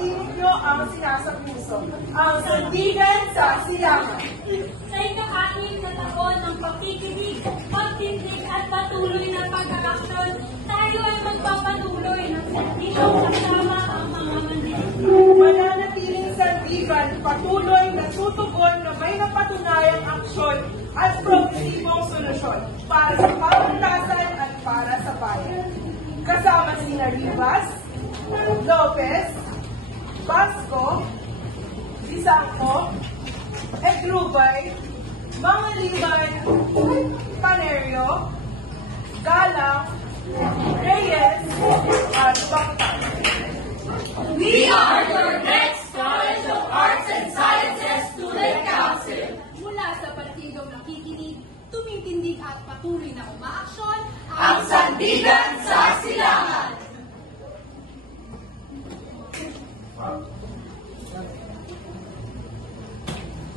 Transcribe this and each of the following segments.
Itinig niyo ang sinasapuso, ang sandigan sa silangan. Sa ika-anim na taon ng pagkikinig, pagtindig at patuloy na pag-aaksyon, tayo ay magpapatuloy ng serbisyong kasama ang mga mandirigma. Mananatiling sandigan, patuloy na tutugon na may napatunayang aksyon at progresibong solusyon para sa pamatasan at para sa bayan. Kasama sina Rivas, Lopez, Basco, Disangco, Egrubay, Mangaliban, Panerio, Galang, Reyes, at Bactan. We are your next College of Arts and Sciences Student Council. Mula sa partidong nakikinig, tumitindig at patuloy na umaaksyon, Ang sandigan sa silangan.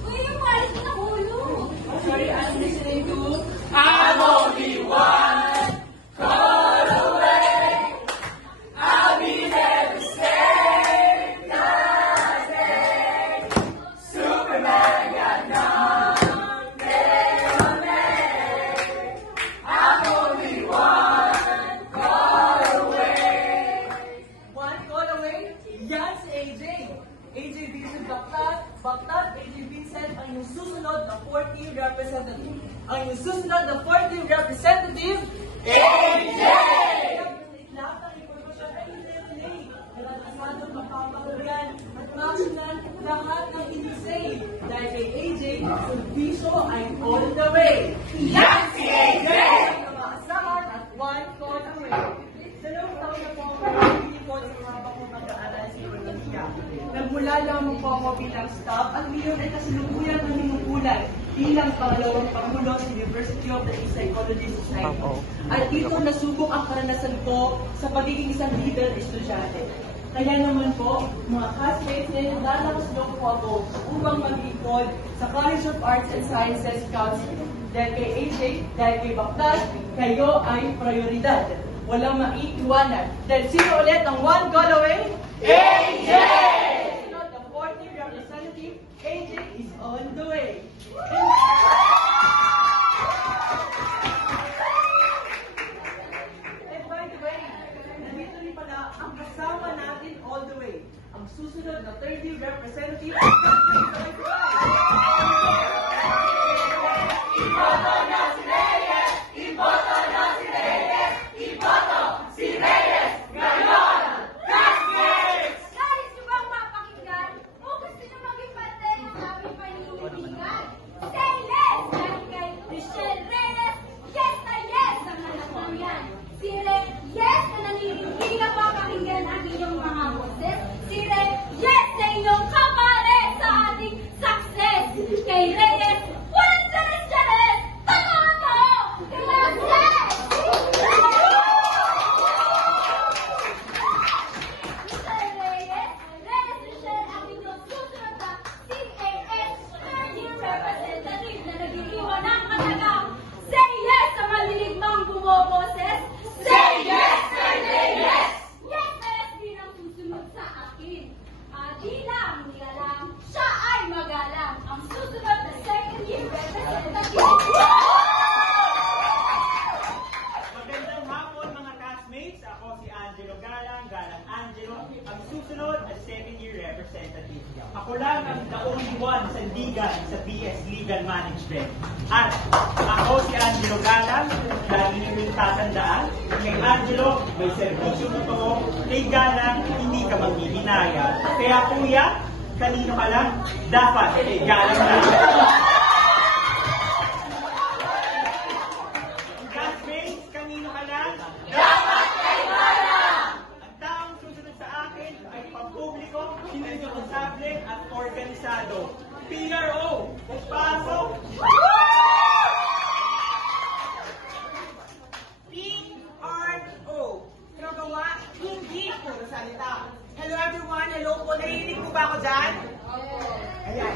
Uy, yung pares na ulo! Sorry, I'm listening to I'm only one call away. I'll be there to save the day. Superman got nothing on me. I'm only one call away. One call away, yan si AJ. AJ Vincent Bactan, AJ Vincent ang yung susunod na 14 representative. Ang yung susunod na 14 representative, AJ! lahat ng impormasyon ay hindi. Nagkakasado mapapagyan at maksinan lahat ng inisay. Dahil kay AJ, servisyo ay all the way. Yan si AJ! Ang maasahan at one call away. Dalawang taon na po ako hindi po sa mga bakong mag-aaral sa Indonesia. Nagmula lamang po ako bilang staff at ngayon ay kasalukuyan ng hinukulan bilang pangalawang pangulo sa University of the East Psychology Society. At dito nasubok ang karanasan ko sa pagiging isang leader estudyante. Kaya naman po, mga classmates, nilalakas-lok po ako upang mag-ikot sa College of Arts and Sciences Council. Dahil kay AJ, dahil kay Bactan, kayo ay prioridad. Walang maiiwanan. Dahil sino ulit ang one call away? AJ! Not the 40 representative, AJ is on the way. And by the way, nandito rin pala ang kasama natin all the way. Ang susunod na 30 representative. Iboto na si Reyes! Iboto na si Reyes! Iboto si Reyes! Ngayon! Classmates! Nais niyo bang mapakinggan o gusto niyo maging parte ng aming paninindigan? Say yes! Dahil kay Michelle Reyes, yes na yes ang anak ng yan. Si Reyes, yes na naninindig na papakinggan ang inyong mga boses. Si Reyes, yes na inyong kapare sa ating success. Kay Reyes, walang chares-chares! Totoo to! Classmates! Michelle Reyes, Michelle ang inyong susunod na CAS third year representative na nag-iiwan ng katagang say yes sa maliligmang bumoboses. Say yes! Say yes! Yes, yes din ang susunod sa akin. Di lang, siya ay magalang. Ang susunod na second year representative. Magandang hapon mga classmates. Ako si Angelo Galang, Galang Angelo, ang susunod at second year representative. Ako lang ang the only one sandigan sa BS Legal Management. At ako si Angelo Galang, lagi niyo yung tatandaan, kay Angelo may serbisyo totoo, kay Galang hindi ka maghihinaya. Kaya kuya, kanino ka lang? Dapat kay Galang lang. Classmates, kanino ka lang? Dapat kay Galang! Ang taong susunod sa akin ay pampubliko, responsable at organisado. PRO, pasok! PRO. Nagawa, hindi puro salita. Hello everyone, hello po. Narinig po ba ako dyan? Ayan.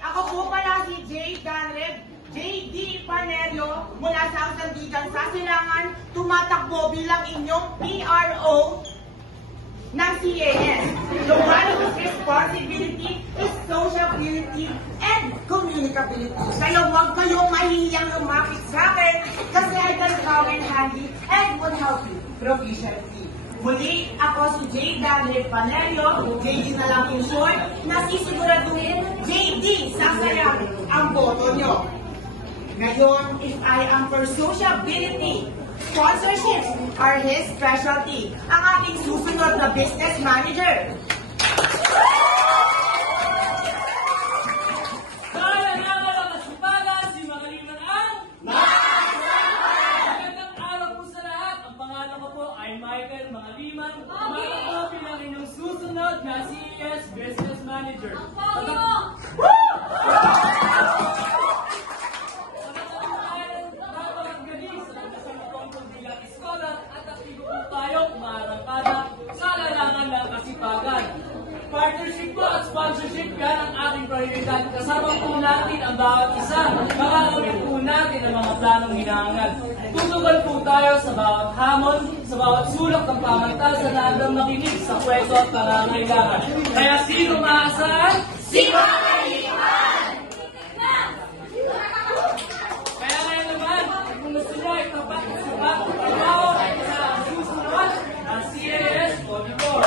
Ako po pala si Jay Ganred, JD Panerio, mula sa Sandigan sa Silangan, tumatakbo bilang ang inyong PRO ng CAS. The one whose responsibility is sociability and communicability. Kaya huwag kayong mahihiyang lumapit sa akin kasi I can come in handy and would help you proficiently. Muli, ako si J. Daniel Panelio, JD na lang in short, nasisiguraduhin JD, sasayang ang boto nyo. Ngayon, if I am for sociability, sponsorships are his specialty. Ang ating susunod na business manager. Michael Mangaliman, ako bilang inyong susunod na CES Business Manager. Partnership po at sponsorship yan ang ating prioridad. Kasama po natin ang bawat isa. Makakamit po natin ang mga planong hinahangad. Tutugan po tayo sa bawat hamon, sa bawat sulok ng pamantal sa landang makinig sa kwento at pangangailangan. Kaya sino maasahan? Si Mangaliman! Kaya ngayon naman, kung gusto nyo itapat sa bagong trabaho sa susunod ang CAS Auditor.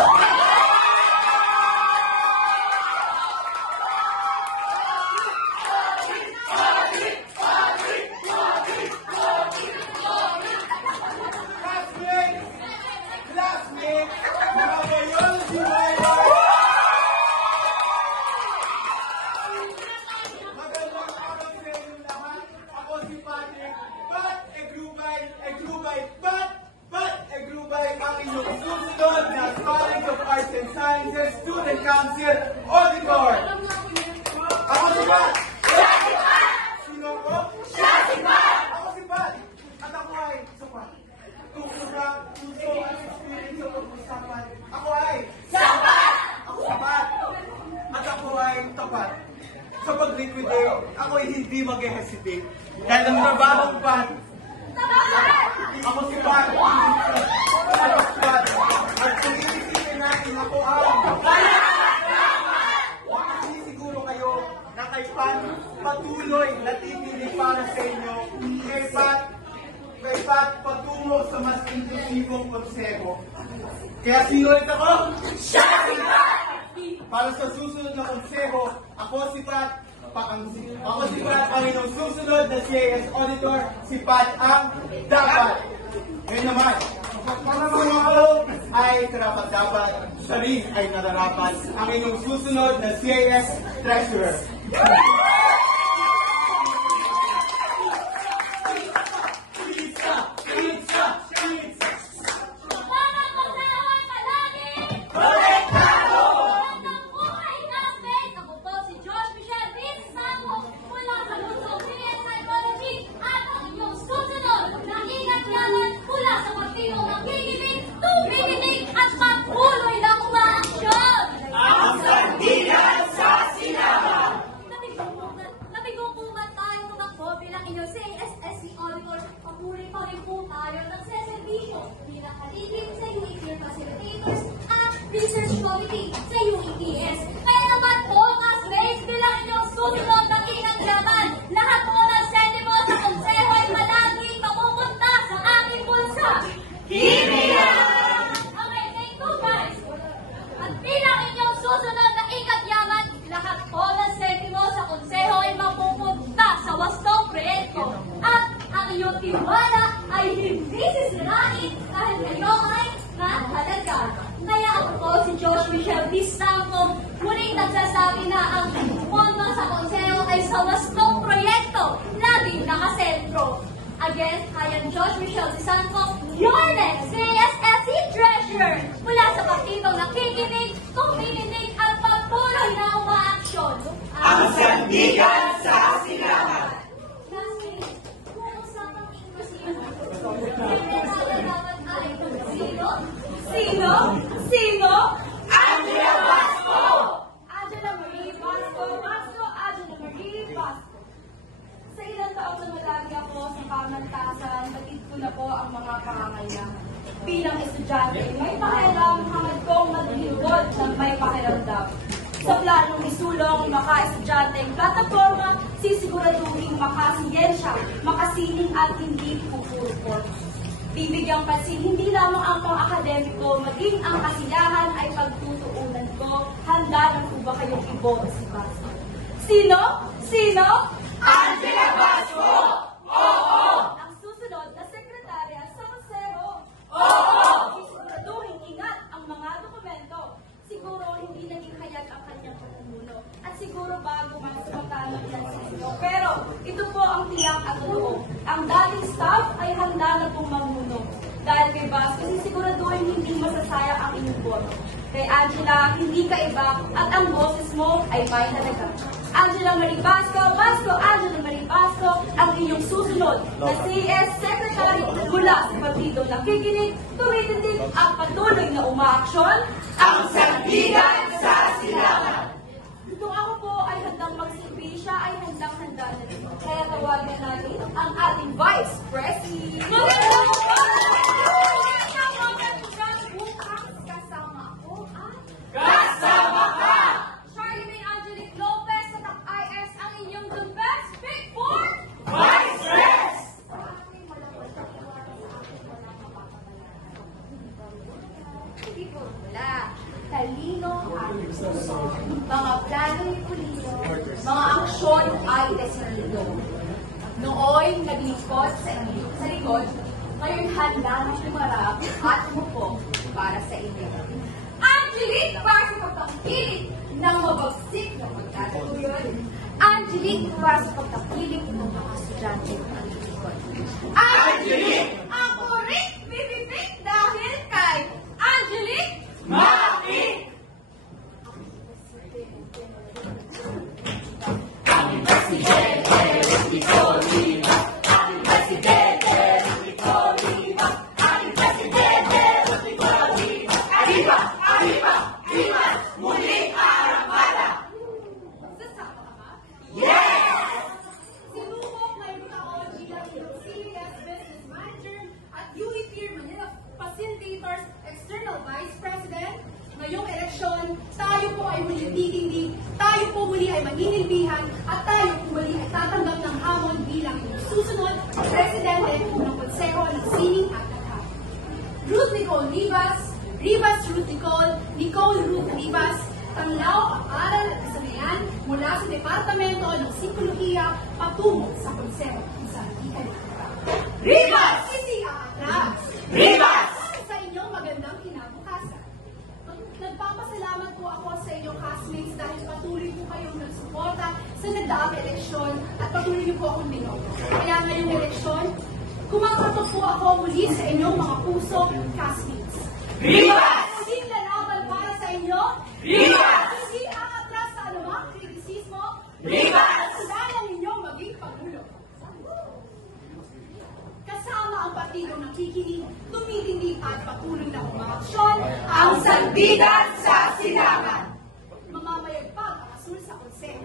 Student Council Auditor! Ako si Pat! Sino ako? Siya si Pat! Ako si Pat! At ako ay sapat. Tukurang puso at experience sa pag-usapan. Ako ay Sapat! Ako sapat! At ako ay tapat. Sa pag-liquidate, ako ay hindi mag-hesitate. Dahil ang trabahong Pat, ako si Pat! Ako si Pat! At kung iisipin natin ako ang siguro kayo na kay Pat patuloy na tipilig para sa inyo. Kay Pat patungo sa mas inklusibong konseho. Kaya sino ulit ako? Siya si Pat! Para sa susunod na konseho, ako si Pat ang inyong susunod na CAS Auditor, si Pat ang dapat. Ngayon naman, kung ako ay karapat-dapat, siya rin ay nararapat ang inyong susunod na CAS Treasurer. Research Committee sa UEPS. Kaya naman po, mas race bilang inyong susunod ng inagyaman. Lahat po ng sentimo sa konseho ay malaging mapupunta sa aking bulsa. Hiniya! Okay, thank you guys. At bilang inyong susunod na ikatyaman, lahat po ng sentimo sa konseho ay mapupunta sa wastong proyekto. At ang iyong tiwala ay hindi sisirain dahil kayo ay mahalaga. Kaya ako po si Josh Michelle Bistanco, muling nagsasabi na ang pondo sa konseho ay sa wastong proyekto, laging nakasentro. Again, I am Josh Michelle Bistanco, your next CSSC Treasurer, mula sa partidong nakikinig, kumikinig at patuloy na umaaksyon. Ang sandigan sa silangan! Classmates, kung usapang inklusibo, dapat ay sino? Sino? Sino? Angela Basco! Angela Marie Basco. Angela Marie Basco. Sa ilang taon na malagi ako sa pamantasan, batid ko na po ang mga pangangailangan. Sa planong isulong maka-estudyanteng plataforma, sisiguraduhin makasiyensya, makasining at hindi pupurpor. Bibigyang pansin hindi lamang ang pang-akademiko, maging ang kasiyahan ay pagtutuunan ko. Handa na po ba kayong iboto si Basco? Sino? Sino? Angela Basco! Oo! Ang susunod na sekretarya sa Consejo. Oo! Siguraduhin ingat ang mga dokumento. Siguro hindi naging hayag ang kanyang pamumuno. At siguro bago man sumatanong yan sa inyo. Pero ito po ang tiyak at totoo. Ang dating staff ay handa na pong mamuno. Dahil kay Basco, sisiguraduhin hindi masasayang ang inyong boto. Kay Angela, hindi ka iba at ang boses mo ay may talaga. Angela Marie Basco, Angela Marie Basco, ang inyong susunod na CS Secretary mula sa partidong nakikinig, tumitindig at patuloy na umaaksyon. Ang sandigan sa silangan! Kung ako po ay handang magsilbi, siya ay handang-handa na rin. Kaya tawagan natin ang ating Vice President. Magandang bukas kasama ako at Kasama ka! Charlemagne Angelique Lopez sa TAC-IS ang inyong the best pick for Vice Pres! Hindi po wala. Talino at puso. Mga plano'y pulido. Mga aksyon ay desidido. Nooy naglingkod sa likod, ngayon handa na humarap at umupo para sa inyo. Angelique, para sa pagtangkilik ng mabagsik na pagkatuluyan. Angelique, para sa pagtangkilik ng mga estudyante ng likod. Angelique, ako rin bibibig dahil kay Angelique Maki! Aming presidente, Rico Lima! Aming presidente, Rico Lima! Aming presidente, Rico Lima! Arriba! Arriba! Arriba! Muli arangkada! Sasama ka ba? Yes! Sinubok ngayon ako bilang inyong CES Business Manager at UEP Manila Facilitators External Vice President. Ngayong eleksyon, tayo po ay muli titindig, tayo po muli ay maninilbihan, at tayo po muli ay tatanggap ng hamon bilang inyong susunod na Presidente ng Konseho ng Sining at Takha. Ruth Nicole Rivas, Rivas Ruth Nicole Ruth Rivas, Tanglaw ang aral at kasanayan mula sa Departamento ng Psikolohiya patungo sa Konseho kung saan ikay Rivas! Isi aatras! Rivas! Sa inyong magandang kinabukasan. Nagpapasalamat po ako sa inyong classmates dahil patuloy po kayong nagsuporta sa nagdaang eleksyon at patuloy niyo po akong binoto. Kaya ngayong eleksyon, kumakatok po ako muli sa inyong mga puso, classmates. Rivas! Muling lalaban para sa inyo. Rivas! Hindi aatras sa anumang kritisismo. Rivas! Kailangan ninyong maging pangulo. Kasama ang partidong nakikinig, tumitindig at patuloy na umaaksyon, Ang sandigan sa silangan! mamamayagpag ang asul sa konseho.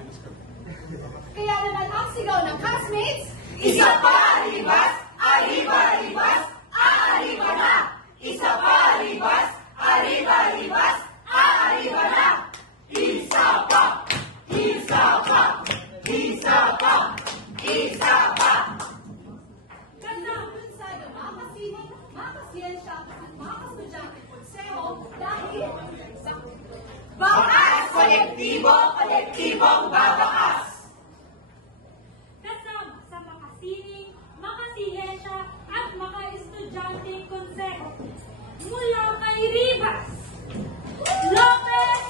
Kaya naman ang sigaw ng classmates, Isa pa, Rivas! Arriba, Rivas! Aariba na! Isa pa, Rivas! Arriba, Rivas! Aariba na! Isa pa! Isa pa! Isa pa! Isa pa! gandang sa makasinig, makasiyensya at makastudyante konseho dahil sa Bakas kolektibo, kolektibong babakas! kasama sa makasining, makasiyensya at maka-estudyante konseho mula kay Rivas, Lopez,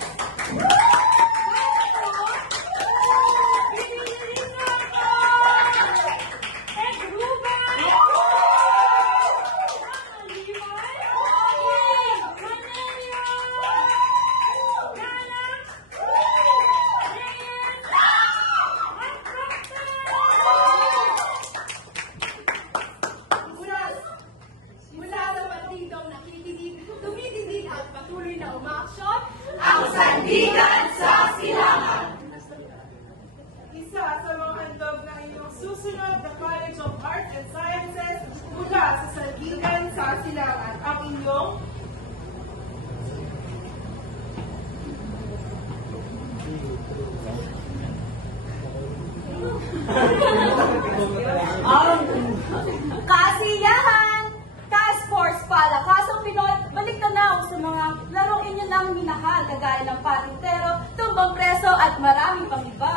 Kasiyahan! Task Force Palakasang Pinoy, balik tanaw sa mga larong inyo nang minahal, kagaya ng patintero, tumbang preso at marami pang iba.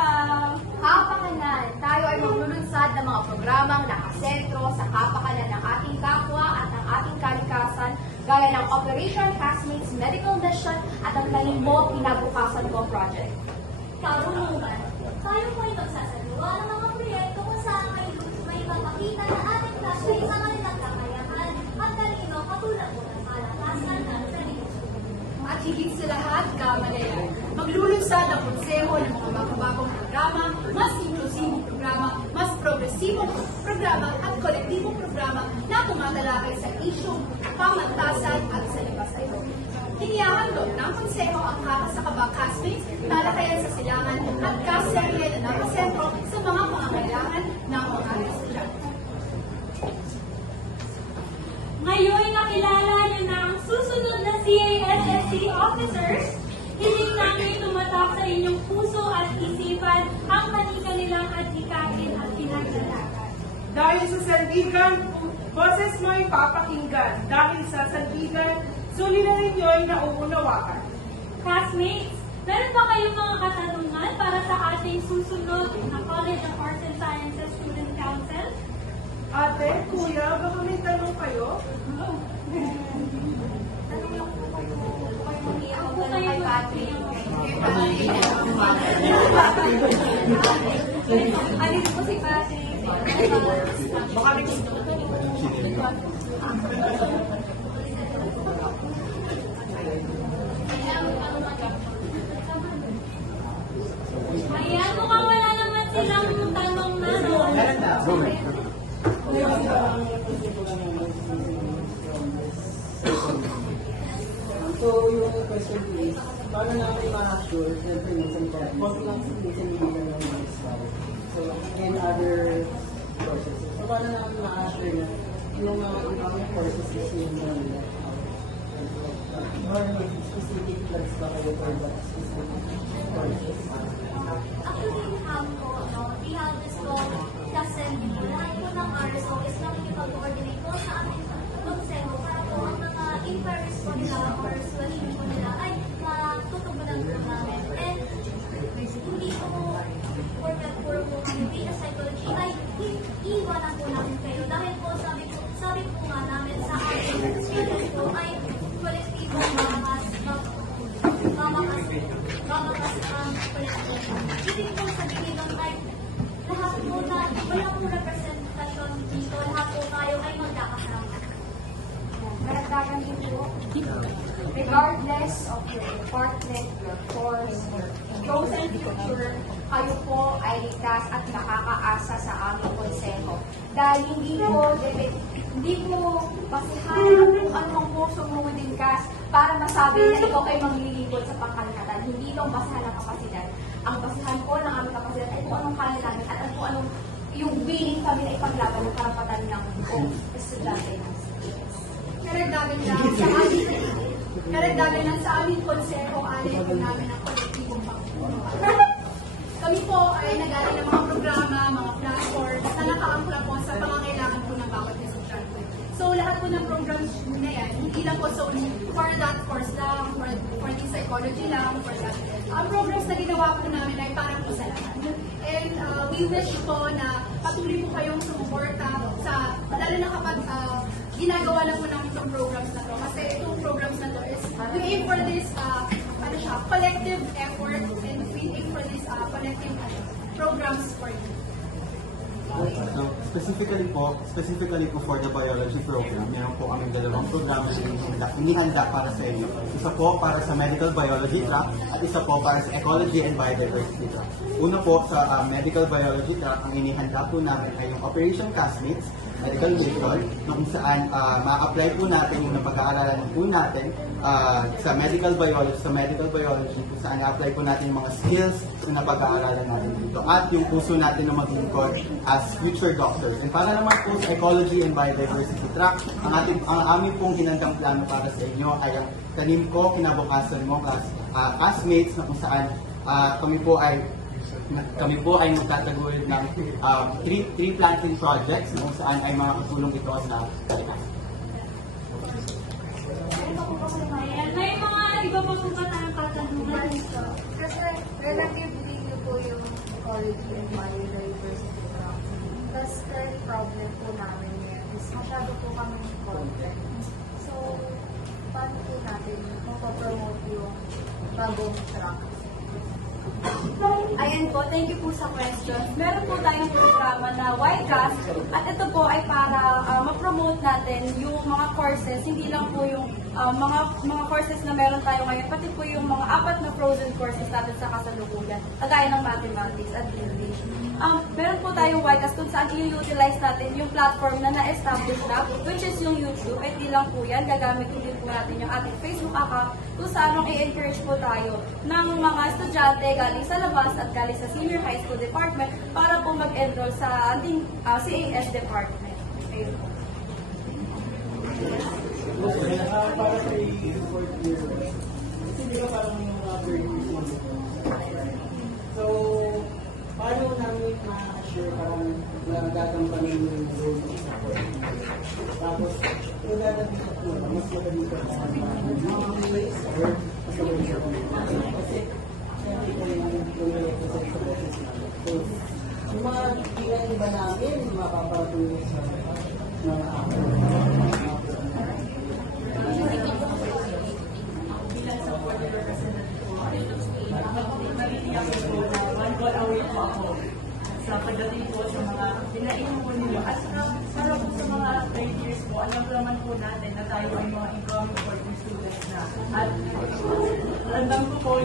Kapakanan, tayo ay maglulunsad ng mga programang nakasentro sa kapakanan ng ating kapwa at ng ating kalikasan, gaya ng Operation Castmates Medical Mission at ang Talimbo Kinabukasan Ko Project. Karunungan, tayo po ay magsasagawa ng mga proyekto kung saan may papakita na ating classmates ang kanilang kakayahan at talino katulad po ng palakasan at talino. At higit sa lahat, kamalayan, maglulunsad ang konseho ng mga makabagong programa, mas inklusibong programa, mas progresibong programa at kolektibong programa na tumatalakay sa isyong pamantasan at sa iba sa ito. Hinihahandog ng konseho ang kakasakabang castmates, talakayan sa silangan at kaserye na nakasentro sa mga pangangailangan ng mga estudyante. Ngayon, nakilala niyo na ang susunod na CASSC officers. Hiling namin tumatak sa inyong puso at isipan ang kanilang adhikain at pinagdalagan. Dahil sa sandigan, boses mo'y papakinggan. Dahil sa sandigan, suliranin niyo'y nauunawaan. Classmates, meron ba kayong mga katanungan para sa ating susunod na College of Arts and Sciences Student Council? Ate, kuya, baka may tanong kayo? Ako kayo mag-Patrick. Alin po si Patrick? Ayan, mukhang wala naman silang tanong na, no? So, yung question ko is, paano namin ma-assure na information ko, konti lang information nila ng mga slide. So, and other courses. So, paano namin ma-assure na yung mga ibang courses is yung mga nila? Or may specific plans ba kayo for that specific courses? Actually, we have this called kasi lahat po ng RSO is nakikipag-coordinate po sa aming konseho para po ang mga inquiries po nila or solution po nila ay matutugunan po namin. And hindi po porket puro po kami be a psychology ay iiwanan po namin kayo dahil po sabi po nga namin sa ating students po ay kolektibo mamakas ang kolektibo. Ibig po sabihin ng type lahat po na, wala po representasyon dito, lahat po tayo ay magkakasama. Karagdagan din po, regardless of your department, your course, your chosen future, kayo po ay ligtas at nakakaasa sa aming konseho. Dahil hindi po basihan kung anong puso mo dinkas para masabi na ikaw ay manglilingkod sa pangkalahatan. Hindi ito basihan ng kapasidad. Ang basihan po ng aming kapasidad ay kung anong kaya namin at kung anong yung willing kami na ipaglaban ng karapatan ng buong estudyante ng CAS. Karagdagan lang sa aming konseho, alay po namin ang kolektibong pangkukuha. Kami po ay nag-aaral ng mga programa, mga platforms na nakaangkla po sa pangangailangan po ng bawat estudyante. So lahat po ng programs na yan, hindi lang po so for that course lang, for the psychology lang, for that. Ang programs na ginawa po namin ay parang po sa lahat. And we wish po na patuloy po kayong sumuporta sa, lalo na kapag ginagawa na po namin itong programs na to. Kasi itong programs na to is, we aim for this collective effort and we aim for this collective programs for you. So, specifically po for the biology program, meron po kaming dalawang programa na inihanda para sa inyo. Isa po para sa medical biology track at isa po para sa ecology and biodiversity track. Una po sa medical biology track, ang inihanda po namin ay yung Operation Castmates Medical Mission, na kung saan ma-apply po natin yung napag-aaralan po natin sa medical biology, kung saan i-apply po natin yung mga skills na napag-aaralan natin dito at yung puso natin na maglingkod as future doctors. And para naman po sa ecology and biodiversity track, ang aming pong ginandang plano para sa inyo ay ang Tanim Ko, Kinabukasan Mo, classmates, na kung saan kami po ay magtataguyod ng tree planting projects kung saan ay mga katulong ito sa kalikasan. Ayan, may mga iba pa po ba tayong katanungan? Kasi relatively nyo po yung ecology and biodiversity practice. Tapos current problem po namin ngayon is masyado po kami content. So, paano po natin mapapromote yung bagong track? Ayan po, thank you po sa questions. Meron po tayong programa na YCAST at ito po ay para ma-promote natin yung mga courses, hindi lang po yung mga courses na meron tayo ngayon, pati po yung mga 4 na frozen courses natin sa kasalukuyan, kagaya ng mathematics at English. Meron po tayong YCAST kung saan i-utilize natin yung platform na na-establish na, which is yung YouTube. At di lang po yan, gagamitin din po natin yung ating Facebook account kung saan i-encourage po tayo ng mga estudyante galing sa labas at galing sa senior high school department para po mag-enroll sa ating CAS department. Ayun po. Para sa fourth year, kasi di ba parang yung third year. So, paano namin ma-assure parang nagagampanin yung role ng support? Tapos, yung dadating at mas magaling ka sa mga ways or mas magaling ka kasi siyempre ko yung exercise sa boses namin. So, yung mga iba namin, mapapatuloy sa mga Bilang sa board representative po, naliliyak po na 1 goal away po ako sa pagdating po sa mga pinainom po nila. At para po sa mga 3 years po, alam naman po natin na tayo ay mga incoming working students na. At randam ko po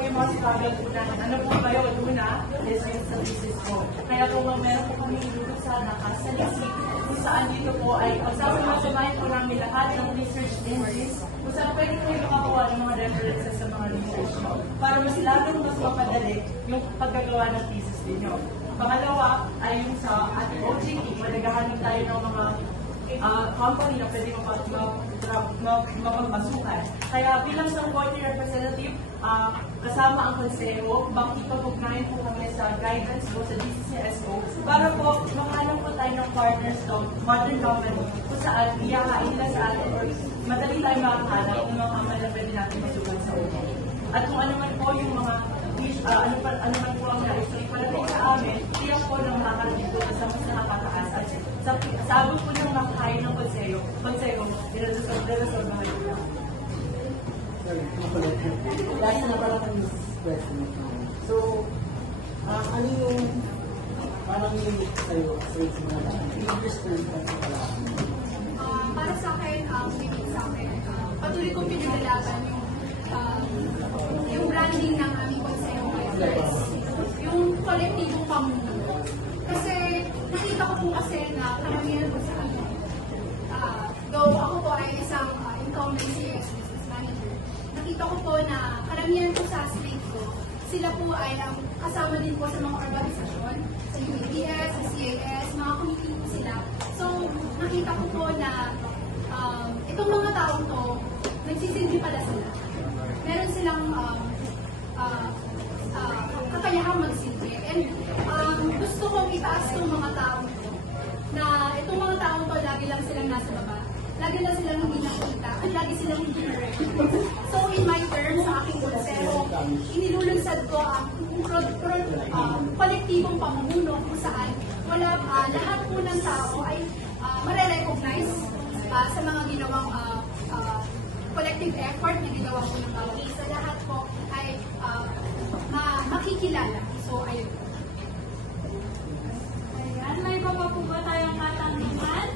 yung mga struggle po natin. Ano po kayo? Una, is yung sa thesis po. Kaya po meron po kami ilulog sana sa lisik kung saan dito po ay pagsasamahin po namin lahat ng research theories kung saan pwede kayo makakuha ng mga references sa mga research para mas lalong mas mapadali yung paggagawa ng thesis ninyo. Pangalawa ay yung sa ating objective, naghahanap tayo ng mga company na pwede mapagmasukan. Kaya bilang sa quality representative, kasama ang konseho, makikipag-ugnayan po kami sa guidance po sa DCCSO para po makahanap po tayo ng partners ng modern company kung saan iyakain nila sa atin or madali tayo makakahanap ng mga company na pwede natin masukan sa ulo. At kung ano man po yung mga ano man po ang nais na ipalapit sa amin, tiyak po na makakarating po sa mas nakakataas. At sa abot po ng makakain ng konseho, niresolve na kayo lang. Last na pala kami question. So, ano yung parang unique sa'yo sa mga previous term pa sa pala? Para sa akin, patuloy kong pinagdalaban yung branding ng aming konseho ngayon. Yung kolektibong pamumuno. Kasi nakita ko po kasi na karamihan po sa amin. Though ako po ay isang incumbent CS business manager, nakita ko po na karamihan po sa slate ko, sila po ay kasama din po sa mga organisasyon, sa UAPS, sa CAS, mga committee po sila. So, nakita ko po na itong mga taong to, nagsisindi pala sila. Meron silang kakayahang magsilbi. And gusto kong itaas itong mga taong to, na itong mga taong to, lagi lang silang nasa baba. Lagi lang silang hindi nakita, at lagi silang hindi na-recognize. So, in my term, sa aking konseho, inilulunsad ko ang kolektibong pamumuno kung saan lahat po ng tao ay mare-recognize sa mga ginawang collective effort na ginawa po ng bawat isa. Lahat po ay makikilala. So, ayun po. Ayan, may iba pa po ba tayong katanungan?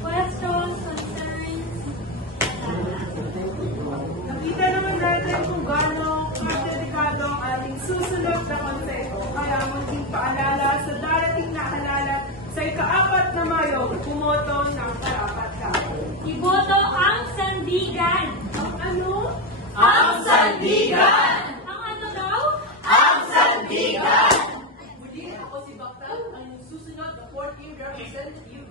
Questions, concerns? Nakita naman natin kung gaano delikado ang ating susunod na konseho. Kaya maging paalala sa darating na halalan sa ika-4 na Mayo, bumoto ng karapat-dapat. Iboto ang sandigan. Ang ano? Ang sandigan! Ang ano daw? Ang sandigan! Muli, ako si Baktal, ang inyong susunod na 4th year representative.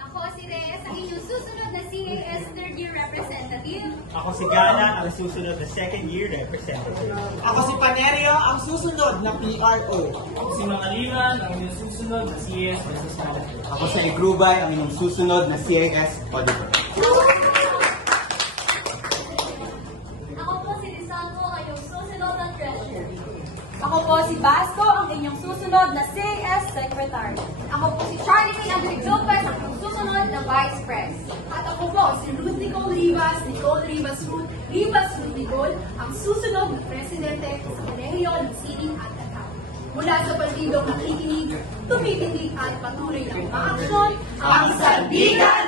Ako si Reyes, ang inyong susunod na CAS 3rd year representative. Ako si Gala, ang susunod na 2nd year Representative. Ako si Panerio, ang susunod na PRO. Ako si Mangaliman, ang inyong susunod na CAS Business Manager. Ako si Igrubay, ang inyong susunod na CAS Auditor. Ako po si Rizango, kayong susunod na treasurer. Ako po si Basco, ang inyong susunod na CAS Secretary. Ako po si Charlie May Andrick Lopez, ang inyong susunod na Vice Pres. At ako po si Ruth Nicole Rivas Ruth Nicole, ang susunod na Presidente sa Kolehiyo ng Sining at Ataw. Mula sa partidong nakikinig, tumitindig at patuloy na umaaksyon, ang sandigan